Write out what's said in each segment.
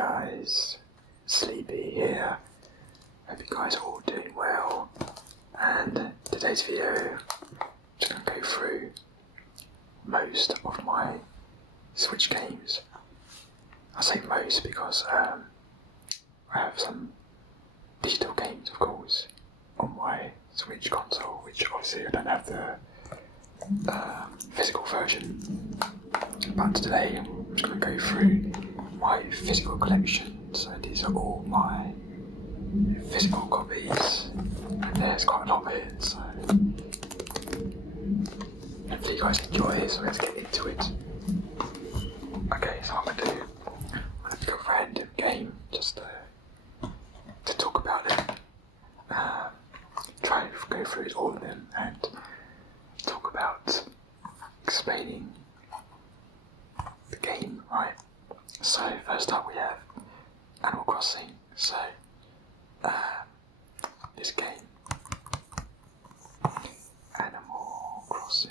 guys, Sleepy here. Hope you guys are all doing well. And today's video, I'm just going to go through most of my Switch games. I say most because I have some digital games, of course, on my Switch console, which obviously I don't have the physical version. But today I'm just going to go through my physical collection. So these are all my physical copies, and there's quite a lot of it, so hopefully you guys enjoy, so let's get into it. Okay, so what I'm going to do, I'm going to pick a random game just to talk about it, try and go through all of them and talk about explaining the game, right? So first up we have Animal Crossing. So this game, Animal Crossing.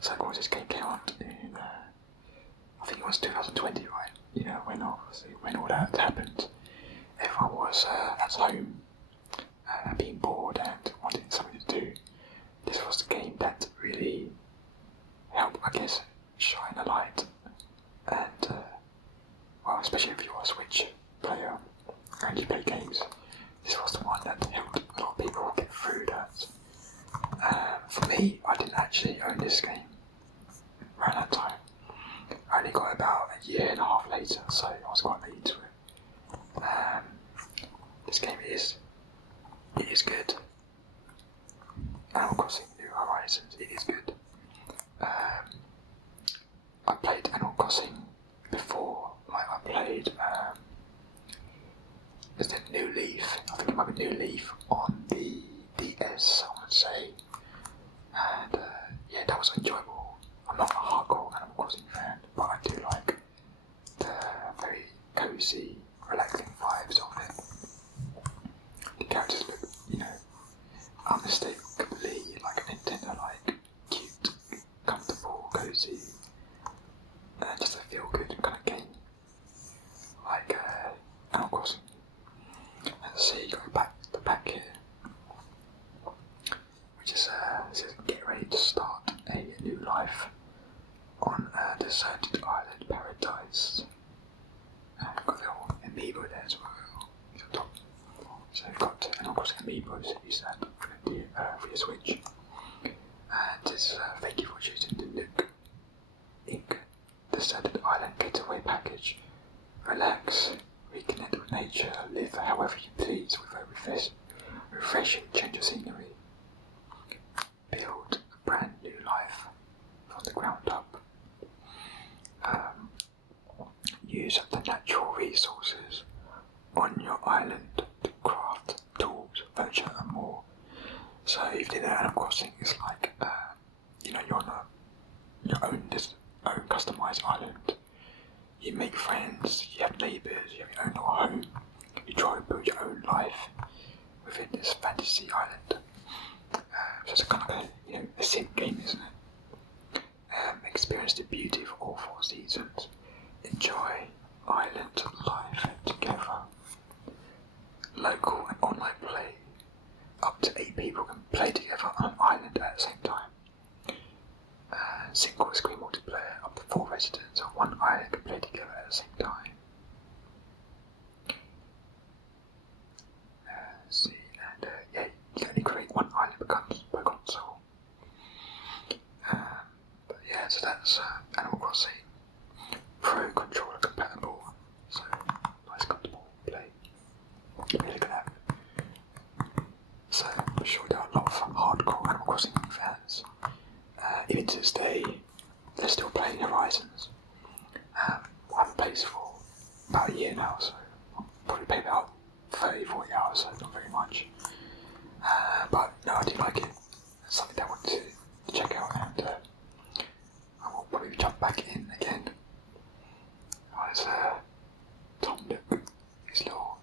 So of course this game came out in, I think it was 2020, right? You know, when all that happened, everyone was at home, being bored and wanting something to do. This was the game that really helped, I guess, shine a light, and well, especially if you're a Switch player and you play games, this was the one that helped a lot of people get through that. For me, I didn't actually own this game around that time. I only got about a year and a half later, so I was quite late into it. This game is good. Animal Crossing New Horizons, it is good. I played Animal Crossing before, like I played, is it New Leaf? I think it might be New Leaf on the DS, I would say. And yeah, that was enjoyable. I'm not a hardcore Animal Crossing fan, but I do like the very cozy, relaxing vibes of it. The characters look, you know, unmistakably like a Nintendo, like cute, comfortable, cozy, just a feel good kind of game, like Animal Crossing. Let's see, you got the back here, which is says get ready to start a new life on a deserted island paradise. We've got a little amiibo there as well. So we've got Animal Crossing amiibos if you set for your Switch. And this thank you for choosing the Nook Inc. Deserted Island Getaway Package. Relax, reconnect with nature, live however you please with a refreshing change of scenery. Build a brand new life from the ground up. Use the natural resources on your island to craft tools, furniture and more. So if you did Animal Crossing, it's like, you know, you're on your own customized island. You make friends, you have neighbours, you have your own little home. You try to build your own life within this fantasy island. So it's kind of like a sim game, isn't it? Experience the beauty of all four seasons. Enjoy island life together. Local and online play. Up to 8 people can play together on an island at the same time. Single screen multiplayer, up to 4 residents on one island can play together at the same time. Let's see, and yeah, you can only create one island per console. But yeah, so that's Animal Crossing. Pro controller compatible, so nice comfortable play. Really good app. So I'm sure there are a lot of hardcore Animal Crossing fans. Even to this day, they're still playing Horizons. I haven't played this for about a year now, so I'll probably play about 30-40 hours, so not very much. But no, I do like it. It's something that I want to check out, and I will probably jump back in again. There's Tom Nook, his little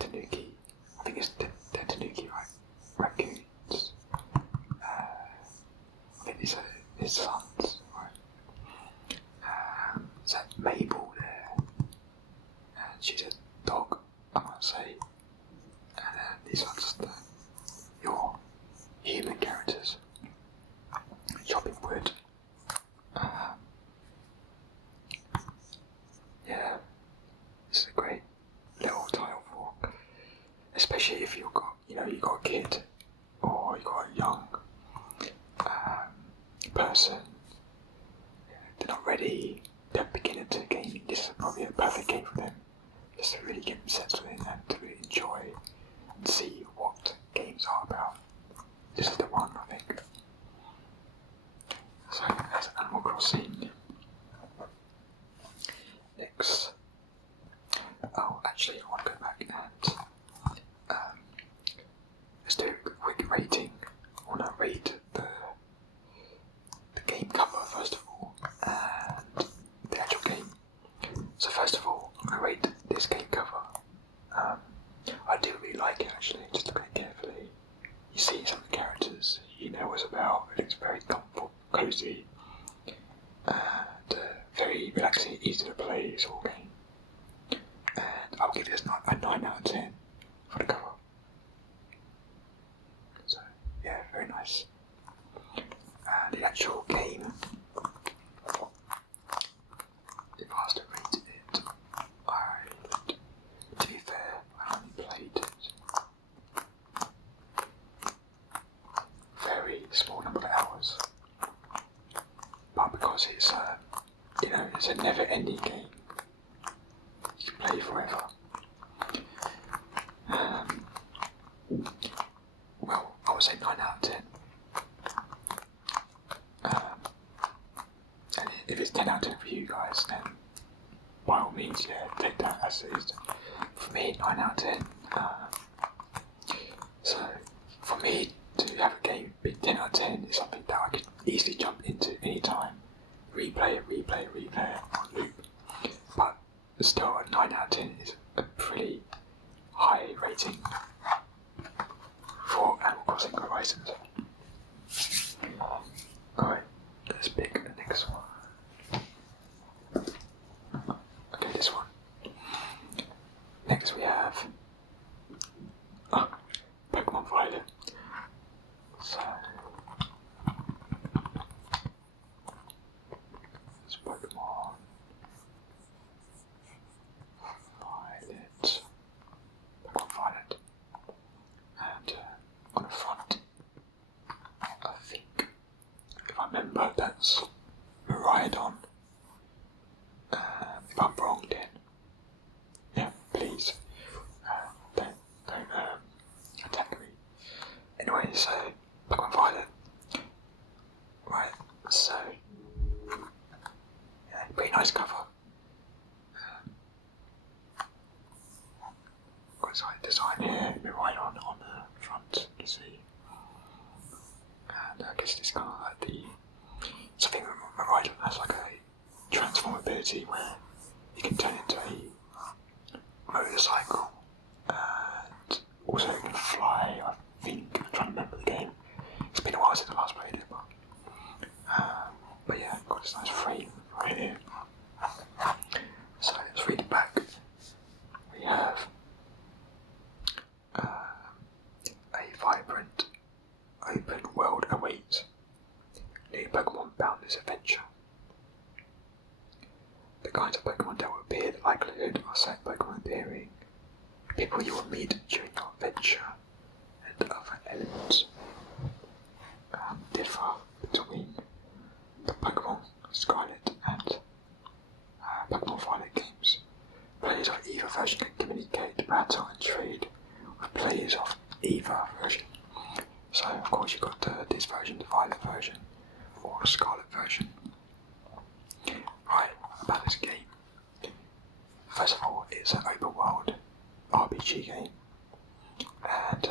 Tanuki. I think it's the Tanuki, right? Raccoons. I think these are his sons, right? just your human characters chopping wood. Yeah, this is a great little title for, especially if you've got, you got a kid or you got a young person. They're not ready. They're beginning to gaming. This is probably a perfect game for them, just to really get them settled in and to really enjoy and see what games are about. This is the one, I think. So there's Animal Crossing. Next. Oh, actually, I want to go back and let's do a quick rating. I want to rate the game cover first of all, and the actual game. So first of all, I'm going to rate this game cover. I do really like it actually, just look at it carefully. You see some of the characters, you know what it's about. It looks very comfortable, cozy, and very relaxing, easy to play sort of game. And I'll give this a 9 out of 10 for the cover. So yeah, very nice. And the actual game, if I was to rate it, to be fair, I only played it very small number of hours, but because it's it's a never-ending game, you can play forever. Well, I would say 9 out of 10. And if it's 10 out of 10 for you guys, then by all means, yeah, take that as it is. For me, 9 out of 10. So, for me to have a game be 10 out of 10 is something that I could easily jump into any time, replay it on loop. But still, a 9 out of 10 is a pretty high rating for Animal Crossing Horizons. Alright, let's pick the next one. Okay, this one. Next we have Pokémon Violet. So it's Pokémon Violet. And on the front, I think, if I remember, that's Miraidon. If I'm wrong, then yeah, please don't attack me. Anyway, so Pokémon Violet. Right, so yeah, pretty nice cover. Got side design here, Miraidon on the front, you see. And I guess it's kind of like something Miraidon has like a transform ability where you can turn into a motorcycle and also you can fly, I think. I'm trying to remember the game. It's been a while since I last played it, but yeah, got this nice frame right here. So let's read it back. We have a vibrant open world awaits. New Pokemon boundless adventure. The kinds of Pokemon that will appear, the likelihood of certain Pokemon appearing, people you will meet during your adventure, and other elements differ between the Pokemon Scarlet and Pokemon Violet games. Players of either version can communicate, battle, and trade with players of either version. So, of course, you've got this version, the Violet version, or the Scarlet version. Right, about this game. First of all, it's an open world RPG game. And,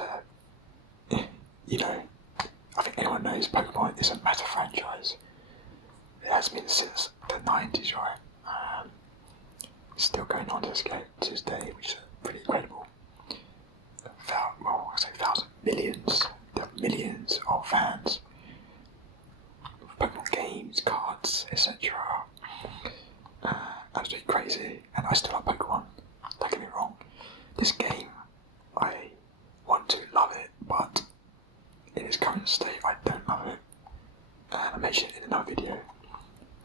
I think anyone knows Pokemon is a massive franchise. It has been since the 90s, right? It's still going on to this day, which is pretty incredible. Millions. There are millions of fans of Pokemon games, cards, etc. Absolutely crazy, and I still like Pokemon, don't get me wrong. This game, I want to love it, but in its current state, I don't love it. And I mentioned in another video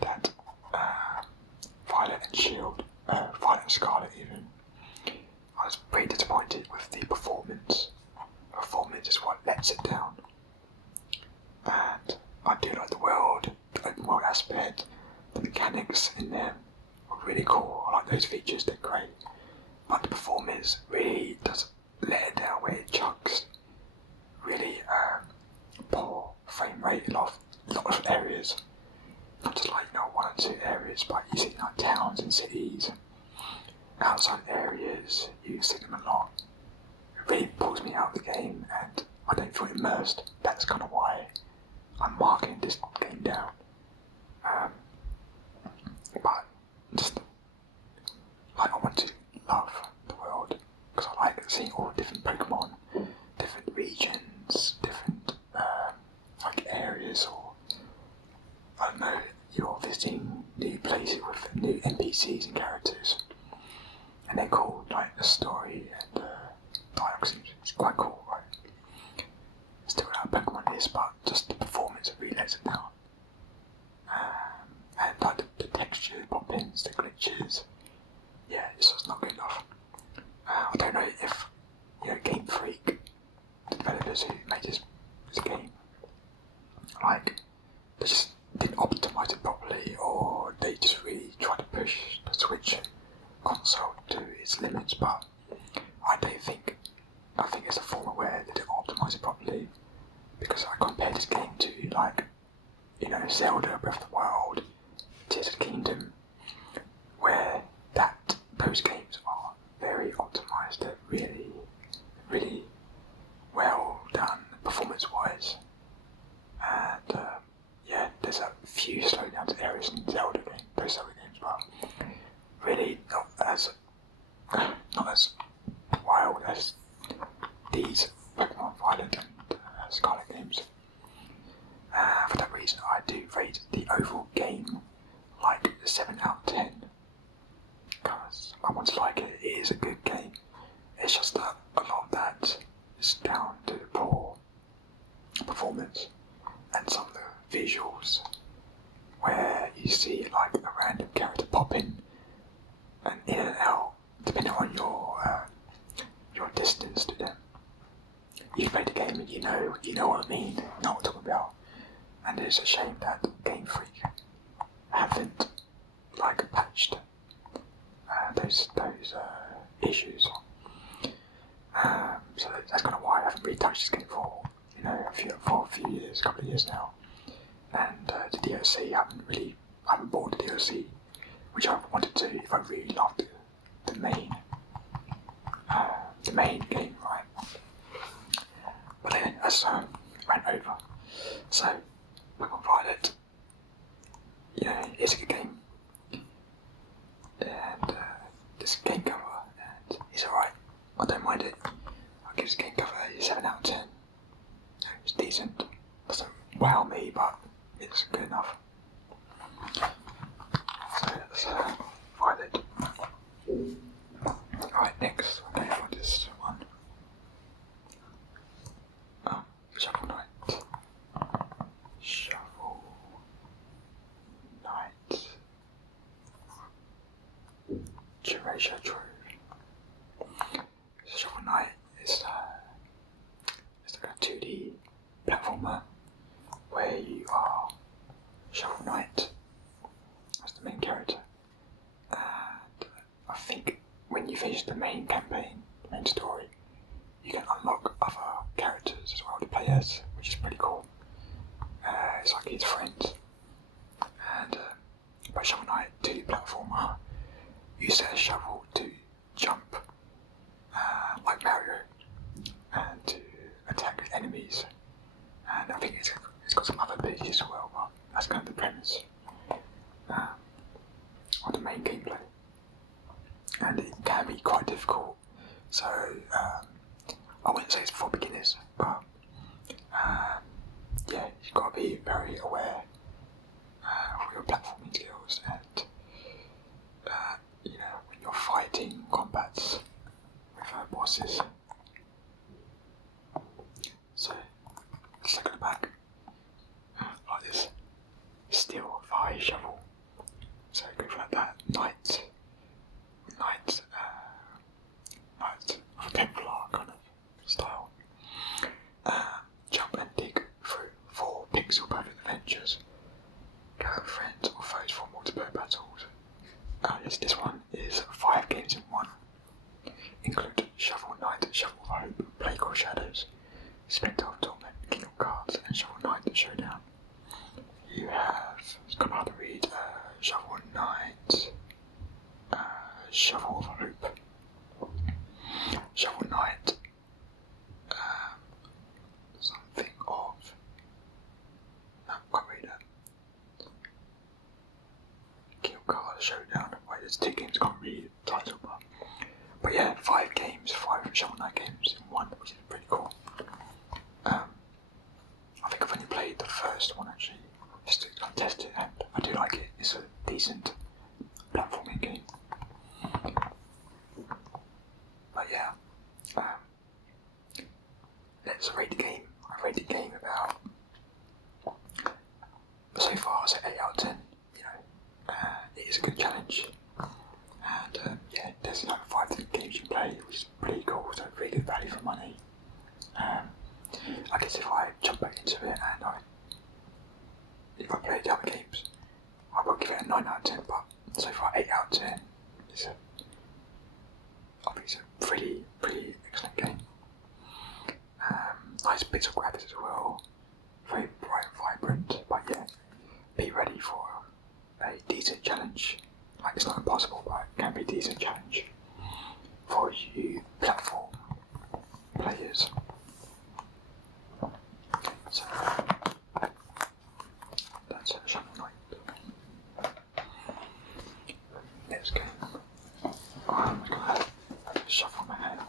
that Violet and Shield, Violet and Scarlet even, I was pretty disappointed with the performance. The performance is what lets it down. And I do like the world, the open world aspect, the mechanics in them are really cool. I like those features, they're great. But the performance really does let it down where it chucks. Really poor frame rate in a lot of areas. Not just like, you know, 1 or 2 areas, but you see like towns and cities. Outside areas, you see them a lot. It really pulls me out of the game and I don't feel immersed. That's kind of why I'm marking this game down. But just like, I want to love the world because I like seeing all the different Pokemon, different regions, different like areas, or I don't know, you're visiting new places with new NPCs and characters, and they're cool. Like the story and dialogue seems quite cool, right? Still how Pokemon is, but just the performance really lets it down. And like the textures, pop-ins, the glitches, yeah, it's just not good enough. I don't know if, you know, Game Freak, the developers who made this game, like, they just didn't optimise it properly, or they just really tried to push the Switch console to its limits, but I think it's a form of where they didn't optimise it properly, because I compared this game to, like, you know, Zelda, Breath of the Wild, Tears of the Kingdom, where those games are very optimised, they're really, really well done performance-wise, and yeah, there's a few slowdowns areas in Zelda games, but really not as wild as these Pokémon Violet and Scarlet games. For that reason, I do rate the overall game like 7 out of 10. Because I want to like it, it is a good game. It's just that a lot of that is down to poor performance and some of the visuals, where you see like a random character pop in and out, depending on your distance to them. You've played the game and you know what I mean, you know what I'm talking about. And it's a shame that Game Freak haven't like patched those issues. So that's kind of why I haven't really touched this game for a few years, a couple of years now. And the DLC, I haven't bought the DLC, which I wanted to if I really loved the main game, right? But then as ran over, so Pokémon Violet, you know, it's a good game, and this game cover, and it's alright. I don't mind it. I'll give this game cover a 7 out of 10. It's decent. Doesn't wow me, but it's good enough. So that's Violet. Alright, next we're going for this one. Shovel Knight. Shovel Knight. Erasure Trove. Shovel Knight is like a 2D platformer where you are Shovel Knight as the main character, and I think when you finish the main campaign, the main story, you can unlock other characters as well to play as, which is pretty cool. It's like his friends. And by Shovel Knight 2D platformer, you set a shovel to jump like Mario and to attack enemies. And I think it's got some other abilities as well, but that's kind of the premise of the main gameplay. And it can be quite difficult, so I wouldn't say it's for beginners, but yeah, you've got to be very aware of your platforming skills, and you know, when you're fighting combats with bosses. of Torment, King of Cards, and Shovel Knight Showdown. You have, it's got hard to read, Shovel Knight, Shovel of Hope, Shovel Knight, something of, no, can't read it. King of Cards Showdown. Wait, there's 2 games, can't read the title, but yeah, 5 games, 5 Shovel Knight games in one, which is pretty cool. I think I've only played the first one actually, just to test it, and I do like it. It's a decent platforming game. But yeah, let's rate the game. I rate the game about, so far I say 8 out of 10. You know, it is a good challenge, and yeah, there's like 5 different games you can play, which is pretty cool. So really good value for money. I guess if I jump back into it and if I play the other games, I will give it a 9 out of 10, but so far 8 out of 10 is I think it's a pretty excellent game. Nice bits of graphics as well, very bright and vibrant, but yeah, be ready for a decent challenge. Like, it's not impossible, but it can be a decent challenge for you platform players. So that's a Shovel Knight. Next game, I'm gonna shuffle my hand.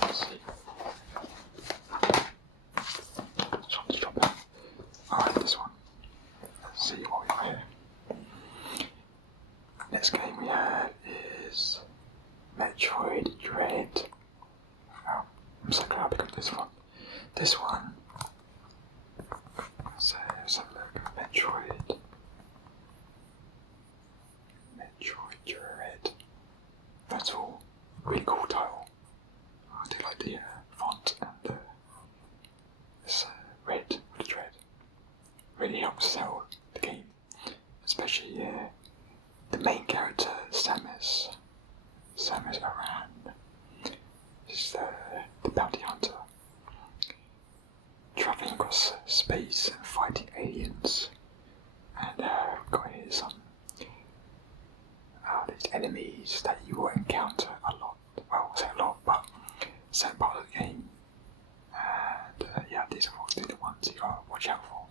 Let's see. Let's try to drop it. Alright, this one. Let's see what we got here. Next game we have is Metroid Dread. Oh, I'm so glad I picked up this one. This one, so let's have a look. Metroid Dread. That's all. Really cool title. I do like the font and this red with the dread. Really helps sell the game, especially the main character, Samus Aran. This is the bounty hunter, travelling across space and fighting aliens. And we've got here some these enemies that you will encounter a lot. Well, I say a lot, but certain part of the game. And yeah, these are obviously the ones you gotta watch out for.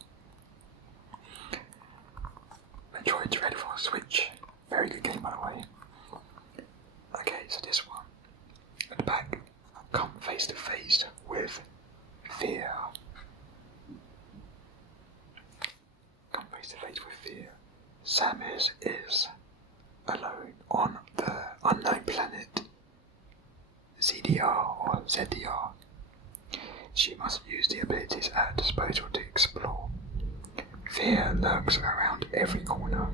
Metroid Dread for Switch. Very good game, by the way. Okay, so this one. At the back, come face to face with fear. Come face to face with fear. Samus is alone on the unknown planet ZDR or ZDR. She must use the abilities at her disposal to explore. Fear lurks around every corner.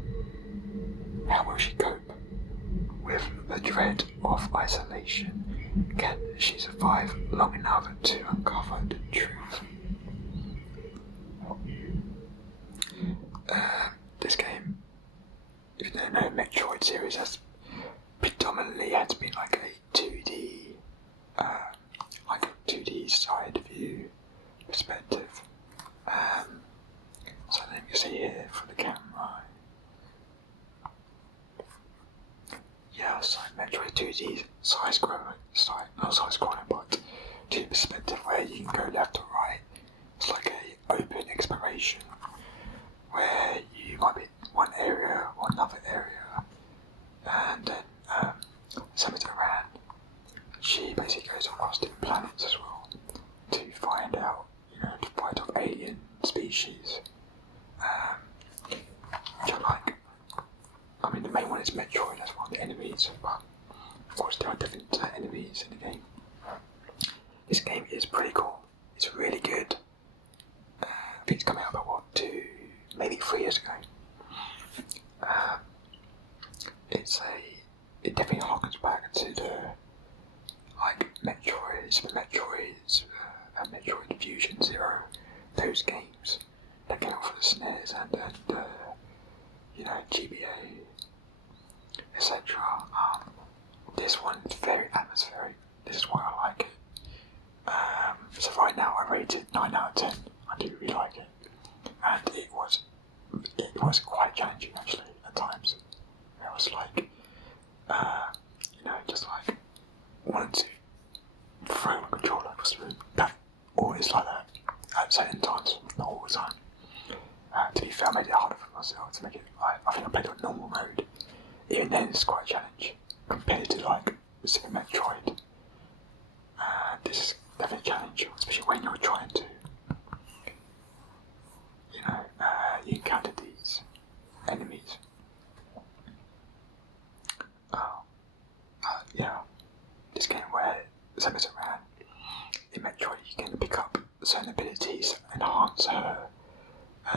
How will she cope with the dread of isolation? Can she survive long enough to uncover the truth? This game, if you don't know, Metroid series has predominantly had been like a 2D side view perspective. So let me see here for the camera. Yeah, so Metroid 2D not side scrolling, but 2D perspective where you can go left or right. It's like a open exploration where you might be in one area or another area, and then Samus Aran, she basically goes across different planets as well to find out, to fight off alien species. Which I like. I mean, the main one is Metroid, that's one of the enemies, but of course there are different enemies in the game. This game is pretty cool. It's really good. I think it's coming out about maybe 3 years ago. It definitely harkens back to the Metroid, Super Metroids, and Metroid Fusion Zero, those games that came out for the SNES and GBA, etc. this one is very atmospheric. This is why I like it. So right now I rate it 9 out of 10. I do really like it, and it was quite challenging actually at times. It was like, just like wanted to throw my controller across the room. That always like that at certain times, not all the time. To be fair, I made it harder for myself to make it. I think I played on normal mode. Even then, it's quite a challenge compared to like Super Metroid. This is definitely a challenge, especially when you're trying to, you encounter these enemies. This game where Samus around in Metroid, you can pick up certain abilities, enhance her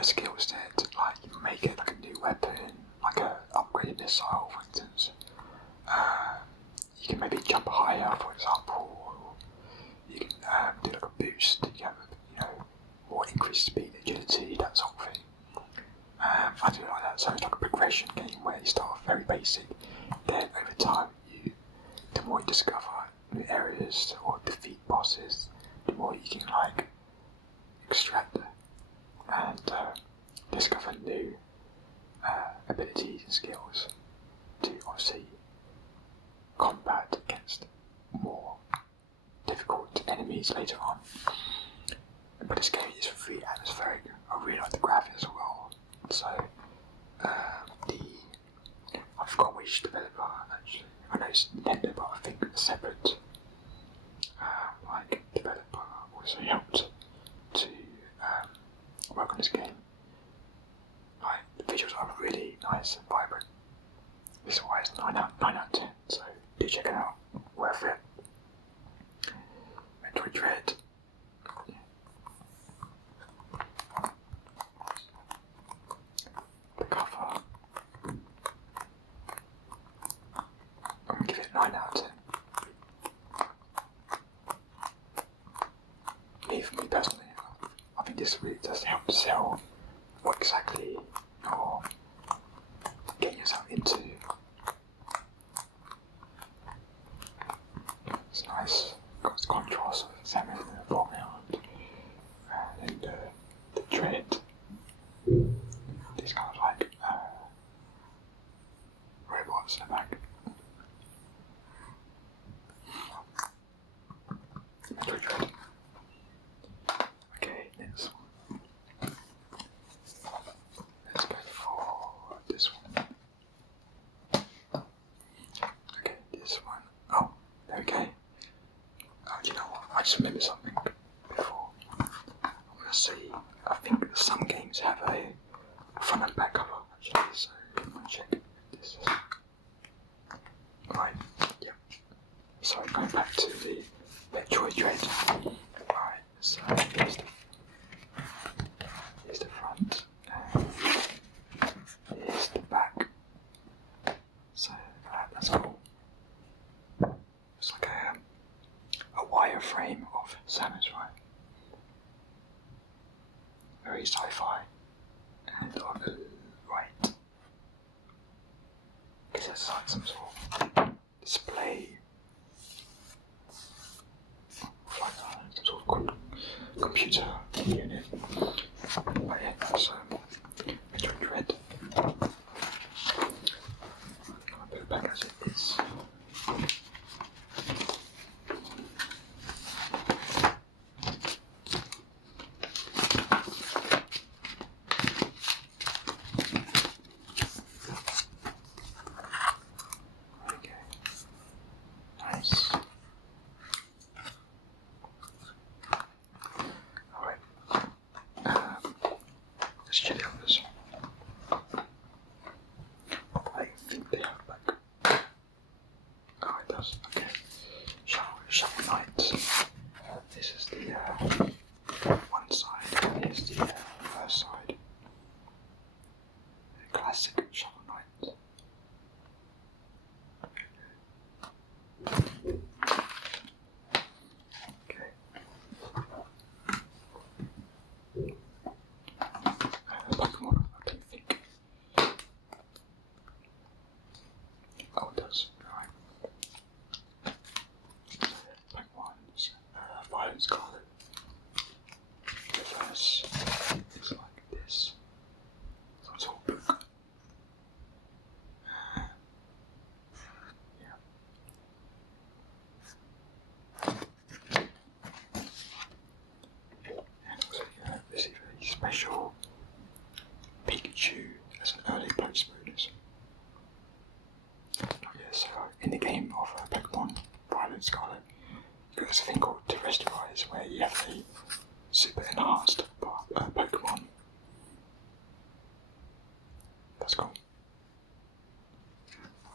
skill set, like you may get like a new weapon, like a upgraded missile, for instance. You can maybe jump higher, for example. Or you can do like a boost. You have, more increased speed, agility, that sort of thing. I do like that. So it's like a progression game where you start off very basic, then over time, the more you discover new areas or defeat bosses, the more you can like extract and discover new abilities and skills to obviously combat against more difficult enemies later on. But this game is really atmospheric. I really like the graphics as well. So I forgot which developer actually. I know it's Nintendo, but I think a separate developer also helped to work on this game. Like, the visuals are really nice and vibrant. This is why it's 9 out of 10, so do check it out. Worth it. Metroid Dread. The cover. I'm gonna give it 9 out of 10. For me personally, I think this really does help sell what exactly you're getting yourself into. It's nice, got its contrast of Samus in the background, and then the Dread. These kind of like robots in the back. Metroid Dread. Okay, next one. Let's go for this one. Okay, this one. Oh, there we go. Oh, do you know what? I just remembered something before. I'm gonna see. I think some games have a front and back cover actually, so I'm gonna check this. Right, yeah. So going back to the Metroid Dread. Right, so here's the front, and here's the back. So that's cool. It's like a wireframe of Samus, right? Very sci-fi. And on the right, because there's like some sort of display, like some sort of computer unit. But yeah, that's Metroid Dread. I'll put it back as it is. Scarlet, you've got this thing called Terrestrialize, where you have a super enhanced Pokemon. That's cool.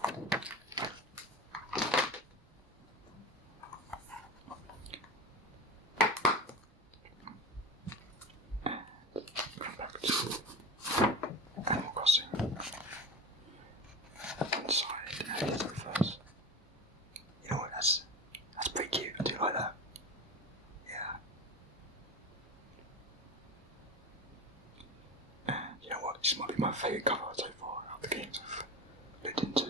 Come back to Animal Crossing. Inside, here's the reverse. You know what? That's pretty cute. I do like that. Yeah. And you know what? This might be my favourite cover so far of the games I've looked into.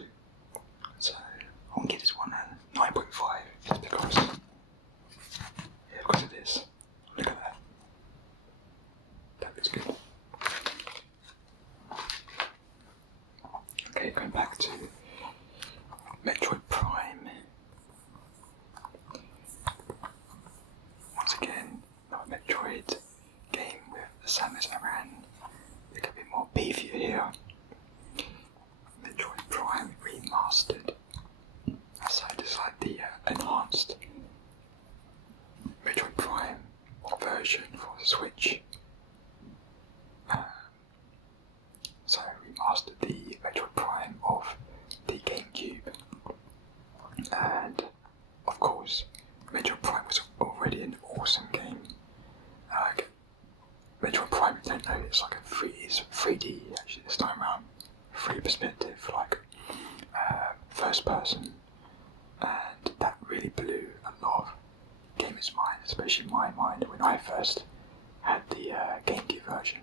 So I want to give this one a 9.5 just because it is. Look at that. That looks good. Okay, going back to Metroid Prime. Once again, another Metroid game with Samus Aran. Look a bit more beefier here. Metroid Prime Remastered. So this is like the enhanced Metroid Prime version for the Switch. So remastered the Metroid Prime of the GameCube, and of course Metroid Prime was already an awesome game. Metroid Prime, if you don't know, it's like it's 3D actually this time around, 3D perspective, like first person, and that really blew a lot of gamers' minds, especially my mind when I first had the GameCube version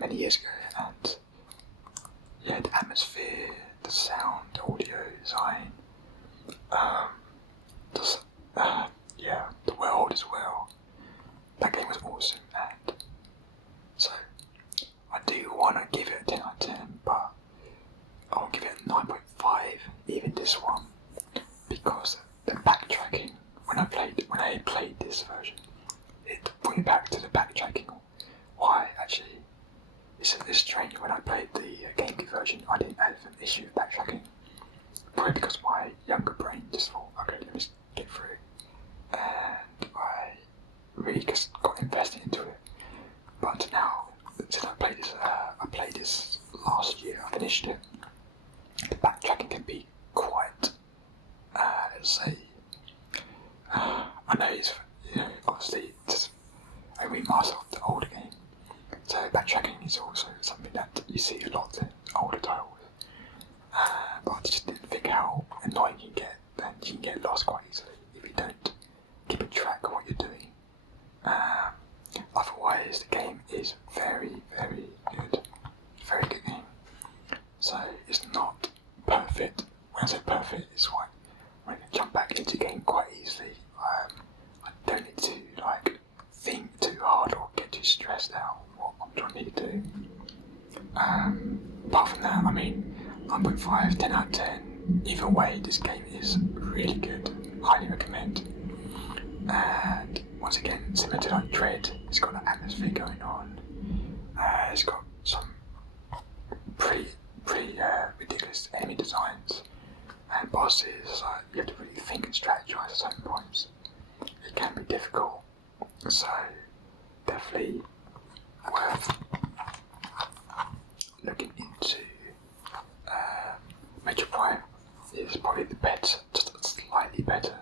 many years ago. And yeah, the atmosphere, the sound, the audio design, the world as well. That game was awesome, and so I do want to give it a 10 out of 10, but I'll give it a 9.5, even this one, because the backtracking when I played this version, it brought me back to the backtracking. Why actually? It's strange. When I played the GameCube version, I didn't have an issue with backtracking. Probably because my younger brain just thought, okay, let me just get through. And I really just got invested into it. But now, since I played this last year, I finished it. The backtracking can be quite, let's say, I know it's, obviously it's a remaster of the older game. So backtracking is also something that you see a lot in older titles, but I just didn't think how annoying you can get, and you can get lost quite easily if you don't keep a track of what you're doing. Otherwise, the game is very, very good. Very good game. So it's not perfect. When I say perfect, it's like when I can jump back into the game quite easily. I don't need to think too hard or get too stressed out what I'm trying to do. Apart from that, 9.5, 10 out of 10. Either way, this game is really good. Highly recommend. And once again, similar to Dread, it's got that atmosphere going on. It's got some pretty ridiculous enemy designs and bosses. You have to really think and strategize at certain points. It can be difficult, so definitely worth looking into. Metroid Prime is probably the better, just slightly better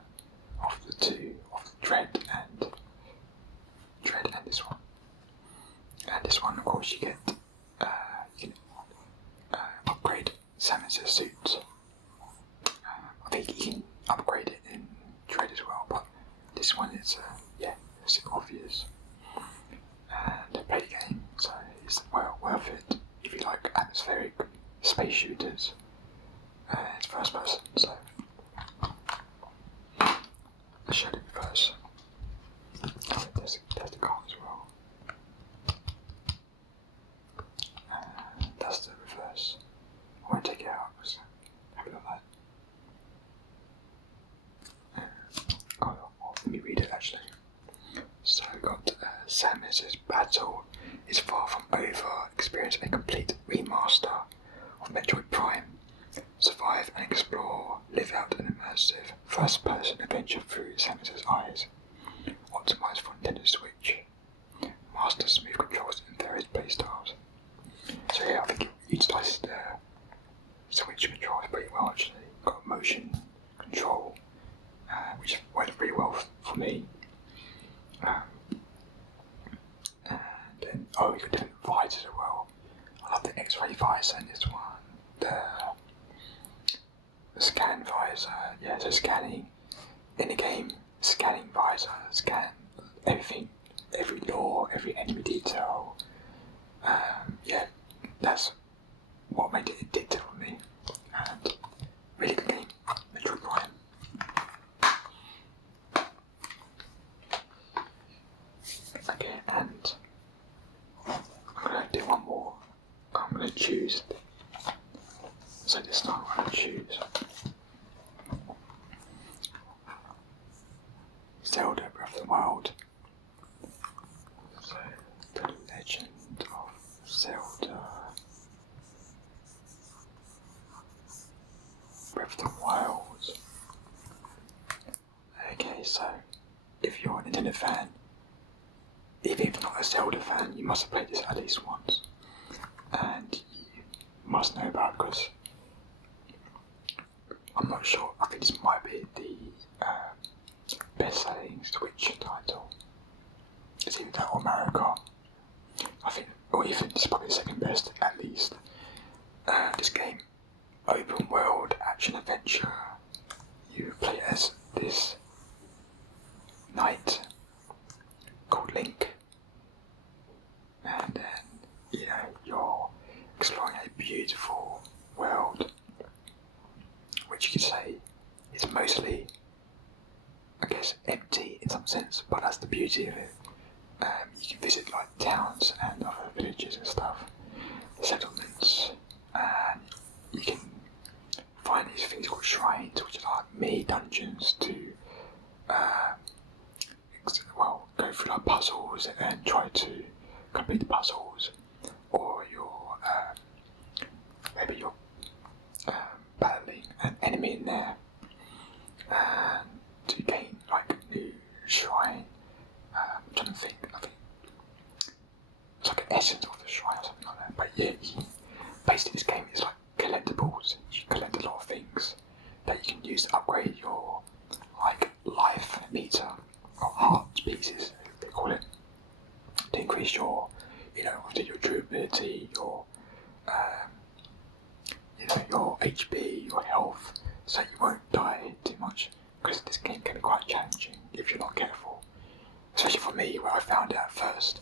of the two, of Dread and this one. And this one, of course, you can upgrade Samus's suit. I think you can upgrade it in Dread as well, but this one is it's obvious. And I played the game, so it's well worth it if you like atmospheric space shooters. It's first person, so I showed it first. There's the car as well. That's the reverse. I won't take it out, because have a look at that. Let me read it actually. So we've got Samus's battle is far from over. Experience a complete remaster of Metroid Prime. Survive and explore, live out an immersive first-person adventure through Samus's eyes, optimised for Nintendo Switch. Master smooth controls and various playstyles. So yeah, I think it utilises the Switch controls pretty well actually. Got motion control, which worked really well for me. And then, you got different visors as well. I love the X-ray visor in this one. The scan visor, yeah, so scanning in the game, scanning visor, scan everything, every door, every enemy detail. Yeah, that's what made it addictive for me. And really good game, Metroid Dread. Okay, and I'm gonna do one more. I'm gonna choose. So this time I'm gonna choose Zelda Breath of the Wild. So the Legend of Zelda Breath of the Wild. Okay, so if you're a Nintendo fan, even if not a Zelda fan, you must have played this at least once, and you must know about it because I'm not sure. I think this might be the best-selling Switch title. It's either that or Mario Kart. I think, or even it's probably the second best at least. This game, open world action adventure. You play as this knight called Link, and then you're exploring a beautiful world, which you could say is mostly, I guess, empty in some sense, but that's the beauty of it. You can visit like towns and other villages and stuff, settlements, and you can find these things called shrines, which are like mini dungeons to go through like puzzles and try to complete the puzzles, or maybe you're battling an enemy in there and to gain like a new shrine. I'm trying to think, I think it's like an essence of the shrine or something like that. But yeah, basically this game is like collectibles. You collect a lot of things that you can use to upgrade your like life meter or heart pieces, they call it, to increase your, your durability, your your HP, your health, so you won't die too much. Because this game can be quite challenging if you're not careful. Especially for me, where I found it at first.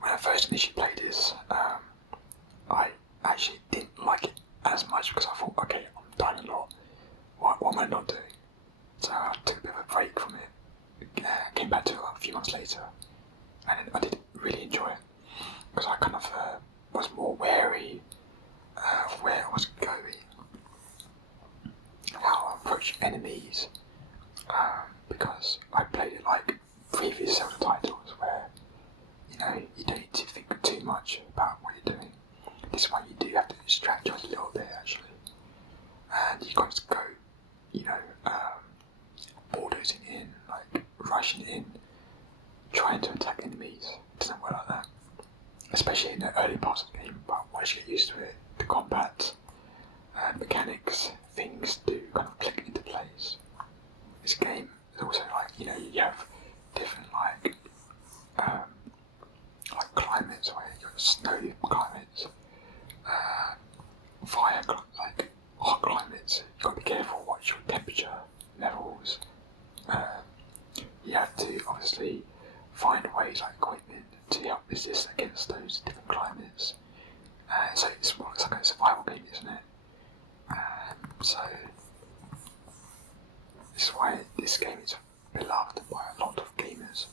When I first initially played this, I actually didn't like it as much because I thought, okay, I'm dying a lot. What am I not doing? So I took a bit of a break from it. Came back to it a few months later, and then I did really enjoy it because I kind of was more wary of where I was going, how I approach enemies. Because I played it like previous Zelda titles where you don't need to think too much about what you're doing. This one you do have to strategize a little bit actually, and you can't just go bulldozing in, like rushing in, trying to attack enemies. It doesn't work like that, especially in the early parts of the game. But once you get used to it, the combat mechanics, things do kind of click into place. This game is also like, you have different like climates where you've got snow climates, fire like hot climates. You've got to be careful, watch your temperature levels. You have to obviously find ways like equipment to help resist against those different climates. So it's like a survival game, isn't it? So this is why this game is beloved by a lot of gamers.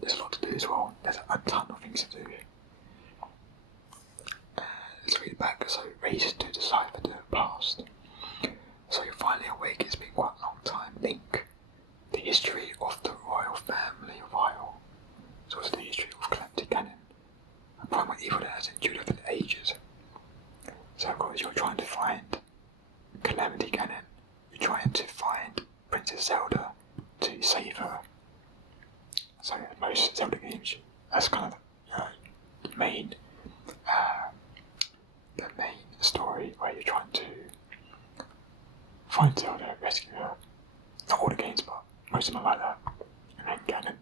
There's a lot to do as well. There's a ton of things to do. Let's read it back. So, race to decipher the past. So you're finally awake. It's been quite a long time. Link. The history of the royal family of Isle. So it's the history of Calamity Ganon, a primal evil that has endured over the ages. So of course you're trying to find Calamity Ganon. You're trying to find Princess Zelda to save her. So most Zelda games, that's kind of the main story where you're trying to find Zelda, rescue her. Not all the games, but most of them are like that. And then Ganon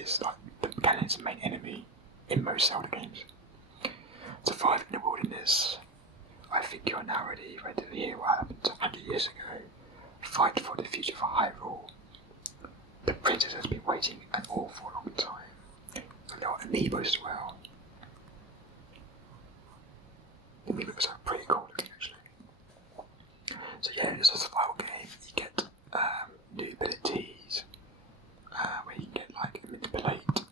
is like Ganon's the main enemy in most Zelda games. Survive in the wilderness. I think you're now ready to hear what happened 100 years ago. Fight for the future for Hyrule. The princess has been waiting an awful long time. And there are amiibos as well. The amiibos are pretty cool looking actually. So yeah, it's a survival game. You get new abilities where you can get like manipulate.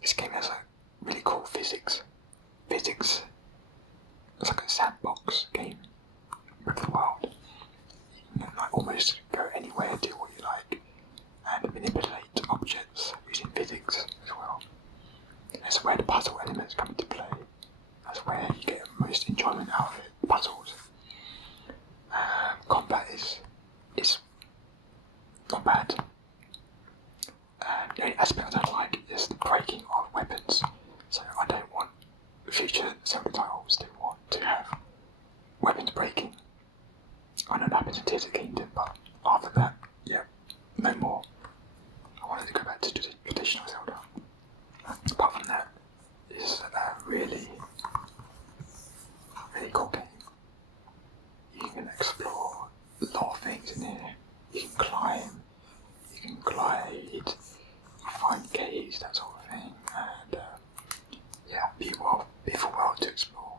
This game has like really cool physics. It's like a sandbox game with the world. You can like almost go anywhere, do what you like, and manipulate objects using physics as well. That's where the puzzle elements come into play. That's where you get most enjoyment out of it. Puzzles. Combat is not bad. The only aspect I don't like is the breaking of weapons. So I don't want future Zelda titles to want to have weapons breaking. I know that happens in Tears of the Kingdom, but after that, yeah, no more. I wanted to go back to traditional Zelda. Apart from that, it's a really cool game. You can explore a lot of things in here. You can climb, you can glide, you find caves, that sort of thing, and yeah, beautiful world to explore.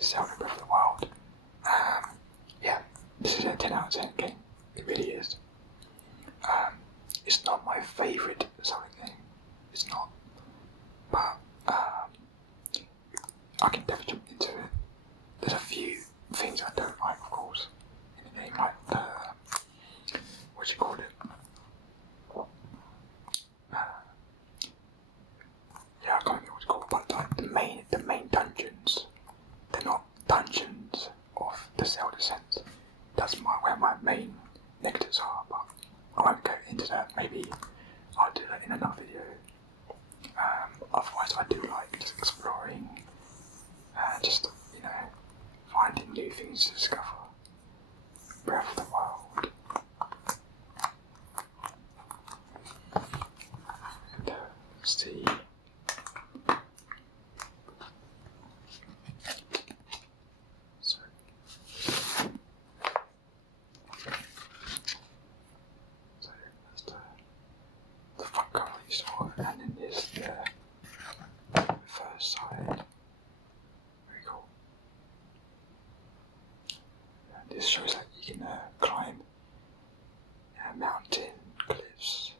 Zelda Breath of the Wild. Yeah, this is a 10 out of 10 game. It really is. It's not my favourite Zelda game. It's not. But I can definitely jump into it. There's a few things I don't like, of course, in the game, like what do you call it? Yeah, I can't remember what it's called, but like the main dungeons, they're not dungeons of the Zelda sense. That's where my main negatives are, but I won't go into that. Maybe I'll do that in another video. Otherwise I do like just exploring and just, finding new things to discover. Breath of the Wild. And see. So that's the front cover you saw, and then there's the first side. Very cool. And this shows that you can climb mountain cliffs.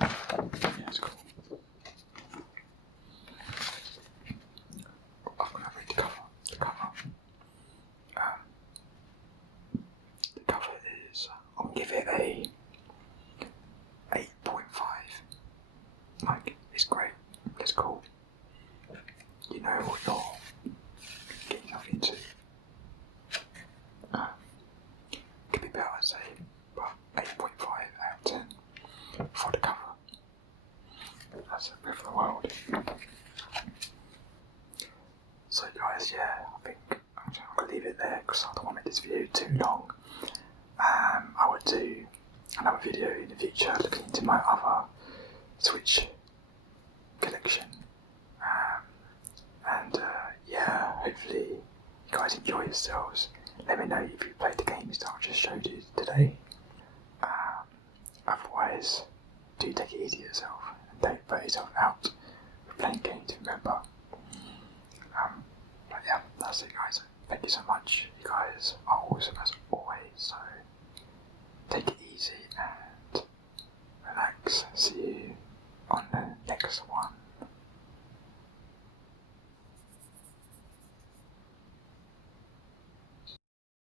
Yeah, it's cool. I'm gonna read the cover. The cover is, I'll give it a 8.5. Like, it's great. It's cool. You know what you're getting yourself into. Could be better, I'd say, but 8.5 out of 10 for the cover. That's a Breath of the Wild. So guys, yeah, I think I'm going to leave it there because I don't want to make this video too long. I would do another video in the future looking into my other Switch collection. Yeah, hopefully you guys enjoy yourselves. Let me know if you played the games that I just showed you today. Otherwise, do take it easy yourself and don't put yourself out with playing games, remember. But yeah, that's it guys. Thank you so much. You guys are awesome as always, so take it easy and relax. See you on the next one.